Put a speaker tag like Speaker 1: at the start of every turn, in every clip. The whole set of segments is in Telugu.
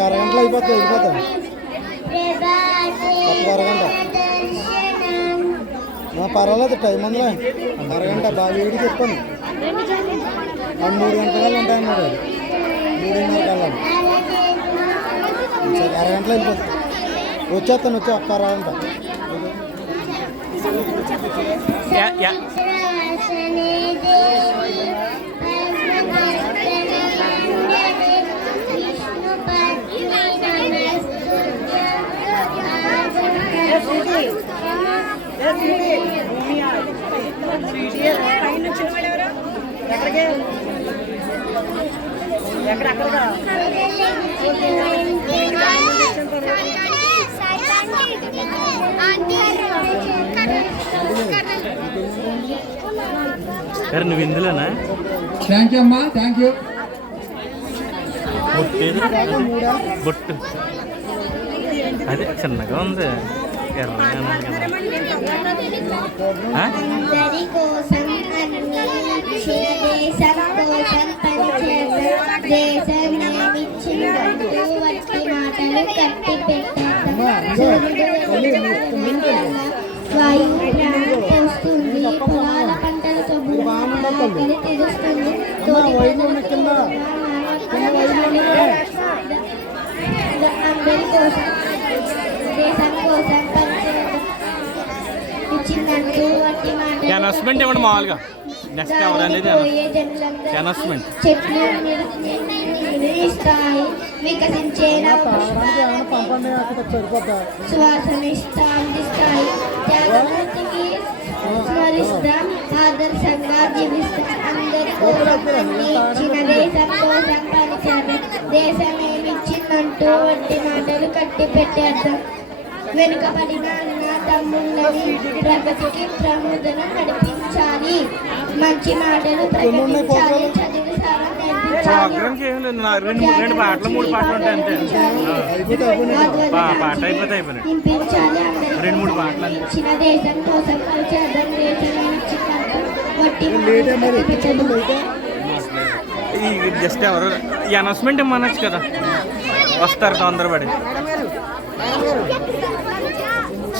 Speaker 1: ఒక అరగంటలో అయిపోతుంది వెళ్ళిపోతాం ఒక అరగంట పర్వాలేదు టైం ఉందిలే. అరగంట బాగా వేడి చెప్పండి ఆ మూడు గంటల ఉంటాయి ఉంటాయన్నాడు మూడున్నర కల్లా. అరగంటలో వెళ్ళిపోతుంది వచ్చేస్తాను వచ్చి ఒక్క అరగంట
Speaker 2: సరే నువ్వు ఇందులోనా?
Speaker 3: థ్యాంక్ యూ అమ్మా థ్యాంక్ యూ
Speaker 2: బొట్టు? బొట్టు. అదే చిన్నగా ఉంది. ఎర్రగా ఉంది
Speaker 4: అందరి కోసం
Speaker 2: అనౌన్స్మెంట్ ఇవ్వండి మామూలుగా. నెక్స్ట్ ఎవరు అనేది
Speaker 4: పోయే జనులందరికీ
Speaker 2: అనౌన్స్మెంట్.
Speaker 4: ఆదర్శంగా జీవిస్తాం. అందరి కోసం అన్ని ఇచ్చిన దేశం కోసం పనిచేద్దాం దేశం ఏమిచ్చిందంటూ వట్టి మాటలు కట్టి పెట్టేద్దాం. వెనుకబడిన అన్న తమ్ముళ్ళని ప్రగతికి ప్రమోదన నడిపించాలి మంచి మాటలు ప్రకటించాలి చదువు
Speaker 2: రెండు పాటలు మూడు పాటలు ఉంటాయి అంతే పాట అయిపోతే అయిపోయినాయి రెండు మూడు పాటలు
Speaker 4: ఇచ్చిన దేశం కోసం దేశం
Speaker 2: ఈ జస్ట్ ఎవరు ఈ అనౌన్స్మెంట్ ఇమ్మనొచ్చు కదా? వస్తారు తొందరపడి.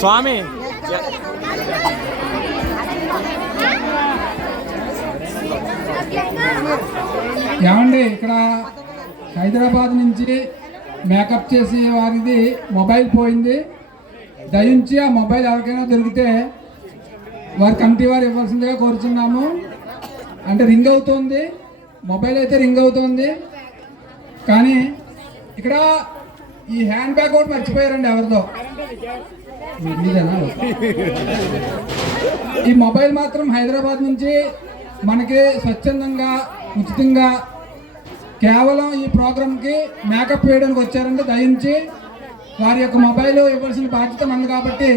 Speaker 2: స్వామి.
Speaker 3: ఏమండి ఇక్కడ హైదరాబాద్ నుంచి మేకప్ చేసే వారిది మొబైల్ పోయింది. దయించి ఆ మొబైల్ ఎవరికైనా దొరికితే వారి కమిటీ వారు ఇవ్వాల్సిందిగా కోరుచున్నాము. అంటే రింగ్ అవుతుంది. మొబైల్ అయితే రింగ్ అవుతుంది. కానీ ఇక్కడ ఈ హ్యాండ్ బ్యాగ్ ఒకటి మర్చిపోయారండి ఎవరిదో. ఈ మొబైల్ మాత్రం హైదరాబాద్ నుంచి మనకి స్వచ్ఛందంగా ఉచితంగా కేవలం ఈ ప్రోగ్రామ్కి మేకప్ వేయడానికి వచ్చారంటే దయించి వారి యొక్క మొబైల్ ఇవ్వాల్సిన బాధ్యత మంది కాబట్టి